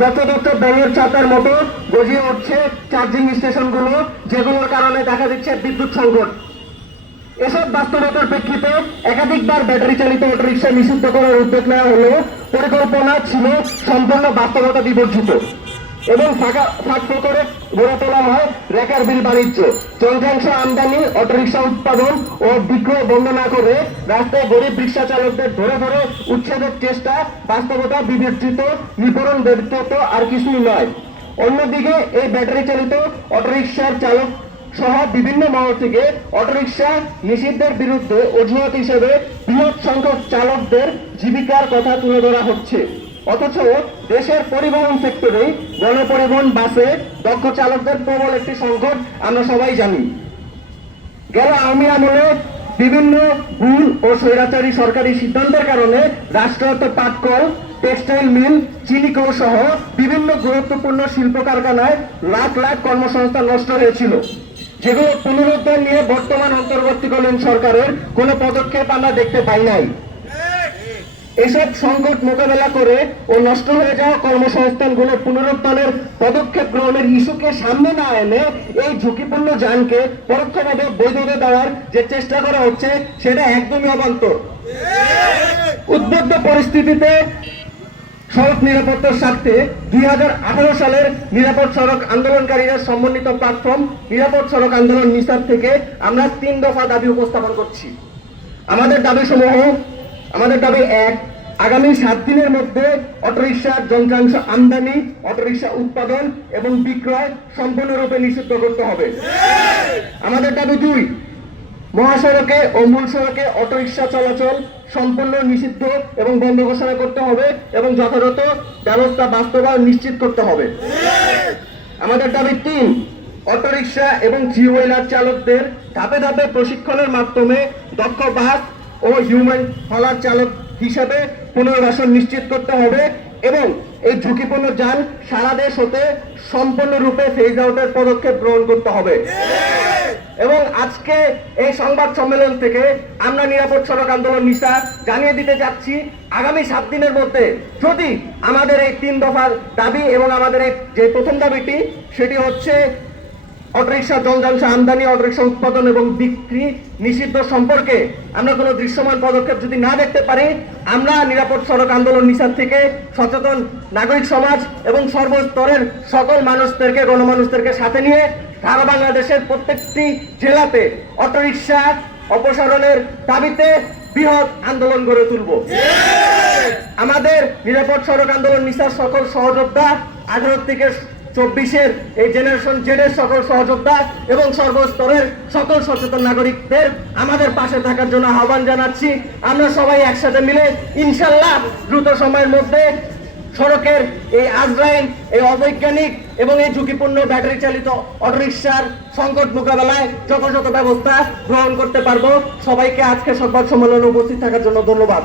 যত্রতত্র ব্যাঙের ছাতার মতো গজিয়ে উঠছে চার্জিং স্টেশনগুলো, যেগুলোর কারণে দেখা দিচ্ছে বিদ্যুৎ সংকট। এসব বাস্তবতার প্রেক্ষিতে একাধিকবার ব্যাটারি চালিত অটোরিকশা নিষিদ্ধ করার উদ্যোগ নেওয়া হলেও পরিকল্পনা ছিল সম্পূর্ণ বাস্তবতা বিবর্জিত এবং ফাঁক করে গড়ে তোলা হয় রেকার বিল বাণিজ্য। যন্ত্রাংশ আমদানি, অটোরিকশা উৎপাদন ও বিক্রয় বন্ধ না করে রাস্তায় গরিব রিক্সা চালকদের ধরে ধরে উচ্ছেদের চেষ্টা বাস্তবতা বিবর্জিত নিপরণ ব্যতীত আর কিছুই নয়। অন্যদিকে এই ব্যাটারি চালিত অটোরিকশার চালক সহ বিভিন্ন মহল থেকে অটোরিকশা নিষিদ্ধের বিরুদ্ধে অজুহাত হিসেবে বৃহৎ সংখ্যক চালকদের জীবিকার কথা তুলে ধরা হচ্ছে। অথচ দেশের পরিবহন সেক্টরে গণপরিবহন বাসে দক্ষ চালকদের প্রবল একটি সংকট আমরা সবাই জানি। গেল আওয়ামী আমলে বিভিন্ন ভুল ও স্বৈরাচারী সরকারি সিদ্ধান্তের কারণে রাষ্ট্রায়ত্ত পাটকল, টেক্সটাইল মিল, চিনি কল সহ বিভিন্ন গুরুত্বপূর্ণ শিল্প কারখানায় লাখ লাখ কর্মসংস্থান নষ্ট হয়েছিল, যেগুলো পুনরুদ্ধার নিয়ে বর্তমান অন্তর্বর্তীকালীন সরকারের কোনো পদক্ষেপ আমরা দেখতে পাই নাই। এসব সংকট মোকাবেলা করে ও নষ্ট হয়ে যাওয়া কর্মসংস্থানগুলো পুনরুত্থানের পদক্ষেপ গ্রহণের ইস্যুকে সামনে না এনে এই ঝুঁকিপূর্ণ যানকে পরোক্ষভাবে বৈধতা দেওয়ার যে চেষ্টা করা হচ্ছে সেটা একদমই অবান্তর। উদ্বুদ্ধ পরিস্থিতিতে সড়ক নিরাপত্তার স্বার্থে 2018 সালের নিরাপদ সড়ক আন্দোলনকারীরা সমন্বিত প্ল্যাটফর্ম নিরাপদ সড়ক আন্দোলন নিসার থেকে আমরা 3 দফা দাবি উপস্থাপন করছি। আমাদের দাবি 1, আগামী 7 দিনের মধ্যে অটোরিকশার যন্ত্রাংশ আমদানি, অটোরিকশা উৎপাদন এবং বিক্রয় সম্পূর্ণরূপে নিষিদ্ধ করতে হবে। আমাদের দাবি 2, মহাসড়কে ও মূল সড়কে অটোরিকশা চলাচল সম্পূর্ণ নিষিদ্ধ এবং বন্ধ ঘোষণা করতে হবে এবং যথাযথ ব্যবস্থা বাস্তবায়ন নিশ্চিত করতে হবে। আমাদের দাবি 3, অটোরিকশা এবং থ্রি হুইলার চালকদের ধাপে ধাপে প্রশিক্ষণের মাধ্যমে দক্ষ বাস ও হিউম্যান হলার চালক হিসেবে পুনর্বাসন নিশ্চিত করতে হবে এবং এই ঝুঁকিপূর্ণ যান সারা দেশ হতে সম্পূর্ণরূপে ফেজ আউটের পদক্ষেপ গ্রহণ করতে হবে। এবং আজকে এই সংবাদ সম্মেলন থেকে আমরা নিরাপদ সড়ক আন্দোলন নিসা জানিয়ে দিতে যাচ্ছি, আগামী 7 দিনের মধ্যে যদি আমাদের এই 3 দফার দাবি এবং আমাদের এই যে প্রথম দাবিটি সেটি হচ্ছে অটোরিকশা যন্ত্রাংশ আমদানি, অটোরিকশা উৎপাদন এবং বিক্রি নিষিদ্ধ সম্পর্কে আমরা কোনো দৃশ্যমান পদক্ষেপ যদি না দেখতে পারি, আমরা নিরাপদ সড়ক আন্দোলন নিসার থেকে সচেতন নাগরিক সমাজ এবং সর্বস্তরের সকল মানুষদেরকে, গণমানুষদেরকে সাথে নিয়ে সারা বাংলাদেশের প্রত্যেকটি জেলাতে অটোরিকশা অপসারণের দাবিতে বৃহৎ আন্দোলন গড়ে তুলব। আমাদের নিরাপদ সড়ক আন্দোলন নিসার সকল সহযোদ্ধা 18 থেকে 24-এর এই জেনারেশন জেডের সকল সহযোদ্ধা এবং সর্বস্তরের সকল সচেতন নাগরিকদের আমাদের পাশে থাকার জন্য আহ্বান জানাচ্ছি। আমরা সবাই একসাথে মিলে ইনশাল্লাহ দ্রুত সময়ের মধ্যে সড়কের এই আজরাইল, এই অবৈজ্ঞানিক এবং এই ঝুঁকিপূর্ণ ব্যাটারি চালিত অটোরিকশার সংকট মোকাবেলায় যথাযথ ব্যবস্থা গ্রহণ করতে পারবো। সবাইকে আজকে সংবাদ সম্মেলনে উপস্থিত থাকার জন্য ধন্যবাদ।